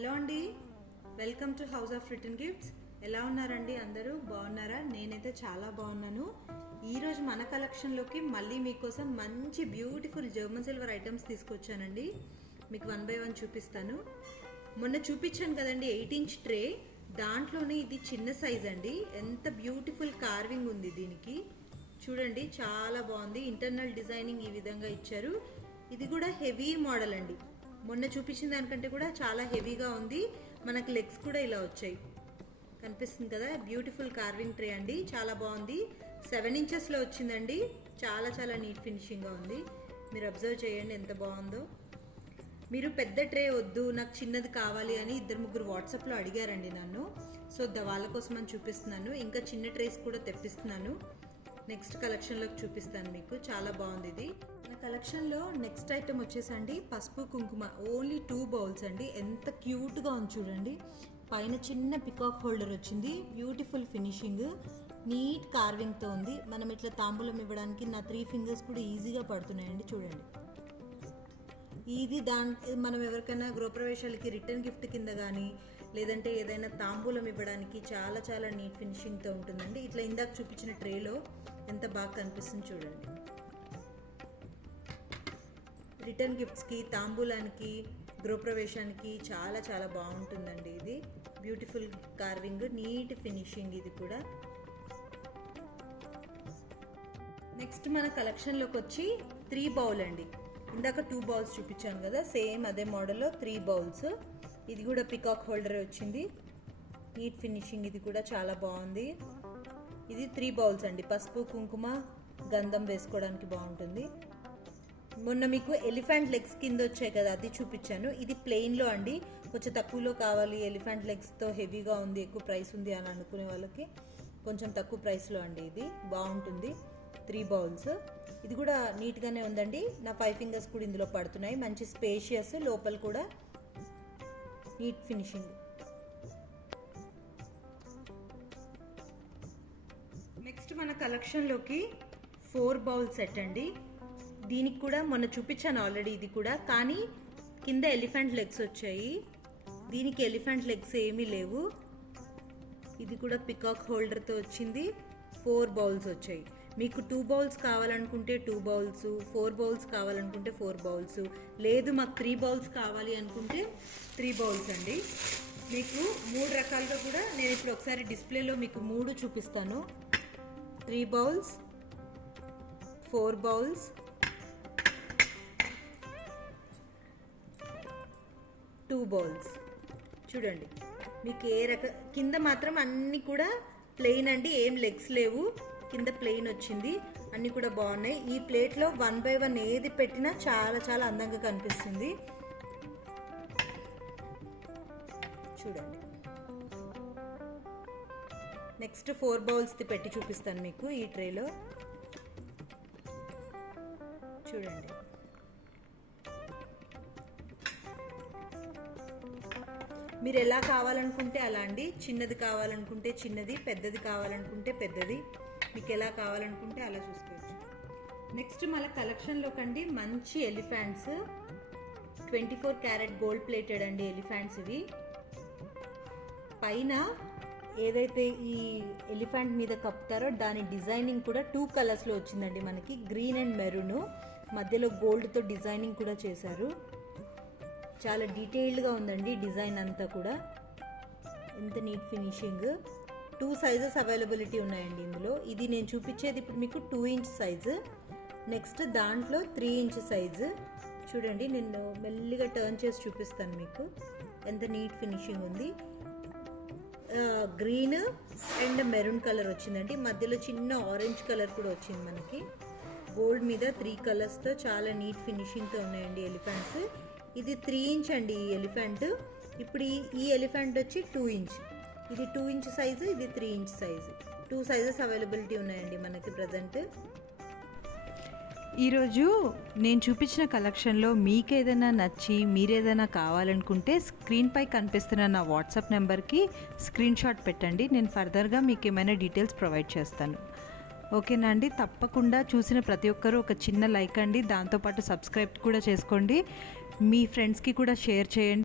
Hello అండి, welcome to house of return gifts. ఎలా ఉన్నారండి? అందరూ బాగున్నారా? నేనైతే చాలా బాగున్నాను. ఈరోజు మన కలెక్షన్లోకి మళ్ళీ మీకోసం మంచి బ్యూటిఫుల్ జర్మన్ సిల్వర్ ఐటమ్స్ తీసుకొచ్చానండి. మీకు 1 by 1 చూపిస్తాను. మొన్న చూపించాను కదండి 8-inch ట్రే, దాంట్లోనే ఇది చిన్న సైజ్ అండి. ఎంత బ్యూటిఫుల్ కార్వింగ్ ఉంది దీనికి, చూడండి చాలా బాగుంది. ఇంటర్నల్ డిజైనింగ్ ఈ విధంగా ఇచ్చారు. ఇది కూడా హెవీ మోడల్ అండి. మొన్న చూపించిన దానికంటే కూడా చాలా హెవీగా ఉంది. మనకు లెగ్స్ కూడా ఇలా వచ్చాయి, కనిపిస్తుంది కదా. బ్యూటిఫుల్ కార్వింగ్ ట్రే అండి, చాలా బాగుంది. 7 inchesలో వచ్చిందండి. చాలా చాలా నీట్ ఫినిషింగ్గా ఉంది. మీరు అబ్జర్వ్ చేయండి ఎంత బాగుందో. మీరు పెద్ద ట్రే వద్దు, నాకు చిన్నది కావాలి అని 2-3 వాట్సాప్లో అడిగారండి నన్ను. సో వాళ్ళ కోసం అని చూపిస్తున్నాను. ఇంకా చిన్న ట్రేస్ కూడా తెప్పిస్తున్నాను. నెక్స్ట్ కలెక్షన్లోకి చూపిస్తాను మీకు. చాలా బాగుంది ఇది. మన కలెక్షన్లో నెక్స్ట్ ఐటమ్ వచ్చేసండి పసుపు కుంకుమ. ఓన్లీ 2 bowls అండి. ఎంత క్యూట్గా ఉంది చూడండి. పైన చిన్న పికాక్ హోల్డర్ వచ్చింది. బ్యూటిఫుల్ ఫినిషింగ్, నీట్ కార్వింగ్తో ఉంది. మనం ఇట్లా తాంబూలం ఇవ్వడానికి నా 3 fingers కూడా ఈజీగా పడుతున్నాయండి. చూడండి, ఇది మనం ఎవరికైనా గృహప్రవేశాలకి రిటర్న్ గిఫ్ట్ కింద కానీ, లేదంటే ఏదైనా తాంబూలం ఇవ్వడానికి చాలా చాలా నీట్ ఫినిషింగ్తో ఉంటుందండి. ఇట్లా ఇందాక చూపించిన ట్రేలో ఎంత బాగా కనిపిస్తుంది చూడండి. రిటర్న్ గిఫ్ట్స్కి, తాంబూలానికి, గృహప్రవేశానికి చాలా చాలా బాగుంటుందండి. ఇది బ్యూటిఫుల్ కార్వింగ్, నీట్ ఫినిషింగ్. ఇది కూడా నెక్స్ట్ మన కలెక్షన్లోకి వచ్చి 3 bowl అండి. ఇందాక 2 bowls చూపించాను కదా, సేమ్ అదే మోడల్లో 3 bowls. ఇది కూడా పికాక్ హోల్డర్ వచ్చింది. నీట్ ఫినిషింగ్, ఇది కూడా చాలా బాగుంది. ఇది 3 bowls అండి. పసుపు కుంకుమ గంధం వేసుకోవడానికి బాగుంటుంది. మొన్న మీకు ఎలిఫెంట్ లెగ్స్ కింద వచ్చాయి కదా, అది చూపించాను. ఇది ప్లెయిన్లో అండి. కొంచెం తక్కువలో కావాలి, ఎలిఫెంట్ లెగ్స్తో హెవీగా ఉంది, ఎక్కువ ప్రైస్ ఉంది అని అనుకునే వాళ్ళకి కొంచెం తక్కువ ప్రైస్లో అండి ఇది బాగుంటుంది. 3 bowls. ఇది కూడా నీట్గానే ఉందండి. నా 5 fingers కూడా ఇందులో పడుతున్నాయి. మంచి స్పేషియస్, లోపల కూడా నీట్ ఫినిషింగ్. నెక్స్ట్ మన కలెక్షన్లోకి 4 bowl సెట్ అండి. దీనికి కూడా మొన్న చూపించాను ఆల్రెడీ ఇది కూడా, కానీ కింద ఎలిఫెంట్ లెగ్స్ వచ్చాయి. దీనికి ఎలిఫెంట్ లెగ్స్ ఏమీ లేవు. ఇది కూడా పికాక్ హోల్డర్తో వచ్చింది. 4 bowls వచ్చాయి. మీకు 2 bowls కావాలనుకుంటే 2 bowls, 4 bowls కావాలనుకుంటే 4 bowls, లేదు మాకు 3 bowls కావాలి అనుకుంటే 3 bowls అండి. మీకు 3 రకాలుగా కూడా నేను ఇప్పుడు ఒకసారి డిస్ప్లేలో మీకు 3 చూపిస్తాను. 3 bowls, 4 bowls, 2 bowls. చూడండి, మీకు కింద మాత్రం అన్నీ కూడా ప్లెయిన్ అండి, ఏం లెగ్స్ లేవు. కింద ప్లెయిన్ వచ్చింది. అన్నీ కూడా బాగున్నాయి. ఈ ప్లేట్లో 1 by 1 ఏది పెట్టినా చాలా చాలా అందంగా కనిపిస్తుంది. చూడండి, నెక్స్ట్ 4 bowls పెట్టి చూపిస్తాను మీకు ఈ ట్రేలో. చూడండి, మీరు ఎలా కావాలనుకుంటే అలా అండి. చిన్నది కావాలనుకుంటే చిన్నది, పెద్దది కావాలనుకుంటే పెద్దది, మీకు ఎలా కావాలనుకుంటే అలా చూసుకోవచ్చు. నెక్స్ట్ మన కలెక్షన్లో కండి మంచి ఎలిఫెంట్స్. 24 karat గోల్డ్ ప్లేటెడ్ అండి ఎలిఫెంట్స్ ఇవి. పైన ఏదైతే ఈ ఎలిఫెంట్ మీద కప్పుతారో దాని డిజైనింగ్ కూడా 2 colorsలో వచ్చిందండి మనకి. గ్రీన్ అండ్ మెరూన్, మధ్యలో గోల్డ్తో డిజైనింగ్ కూడా చేశారు. చాలా డీటెయిల్డ్గా ఉందండి డిజైన్ అంతా కూడా. ఎంత నీట్ ఫినిషింగ్. 2 sizes అవైలబిలిటీ ఉన్నాయండి ఇందులో. ఇది నేను చూపించేది ఇప్పుడు మీకు 2 inch సైజు. నెక్స్ట్ దాంట్లో 3 inch సైజు. చూడండి, నేను మెల్లిగా టర్న్ చేసి చూపిస్తాను మీకు. ఎంత నీట్ ఫినిషింగ్ ఉంది. గ్రీన్ అండ్ మెరూన్ కలర్ వచ్చిందండి. మధ్యలో చిన్న ఆరెంజ్ కలర్ కూడా వచ్చింది మనకి. గోల్డ్ మీద 3 colorsతో చాలా నీట్ ఫినిషింగ్తో ఉన్నాయండి ఎలిఫెంట్స్. ఇది 3 inch అండి ఈ ఎలిఫెంట్. ఇప్పుడు ఈ ఎలిఫెంట్ వచ్చి 2 inch. ఇది 2 inch సైజు, ఇది 3 inch సైజు. 2 sizes అవైలబిలిటీ ఉన్నాయండి మనకి ప్రజెంట్. ఈరోజు నేను చూపించిన కలెక్షన్లో మీకు ఏదైనా నచ్చి మీరేదైనా కావాలనుకుంటే స్క్రీన్పై కనిపిస్తున్న నా వాట్సాప్ నెంబర్కి స్క్రీన్ షాట్ పెట్టండి. నేను ఫర్దర్గా మీకు ఏమైనా డీటెయిల్స్ ప్రొవైడ్ చేస్తాను. ఓకేనా అండి? తప్పకుండా చూసిన ప్రతి ఒక్కరూ ఒక చిన్న లైక్ అండి, దాంతోపాటు సబ్స్క్రైబ్ కూడా చేసుకోండి. మీ ఫ్రెండ్స్కి కూడా షేర్ చేయండి.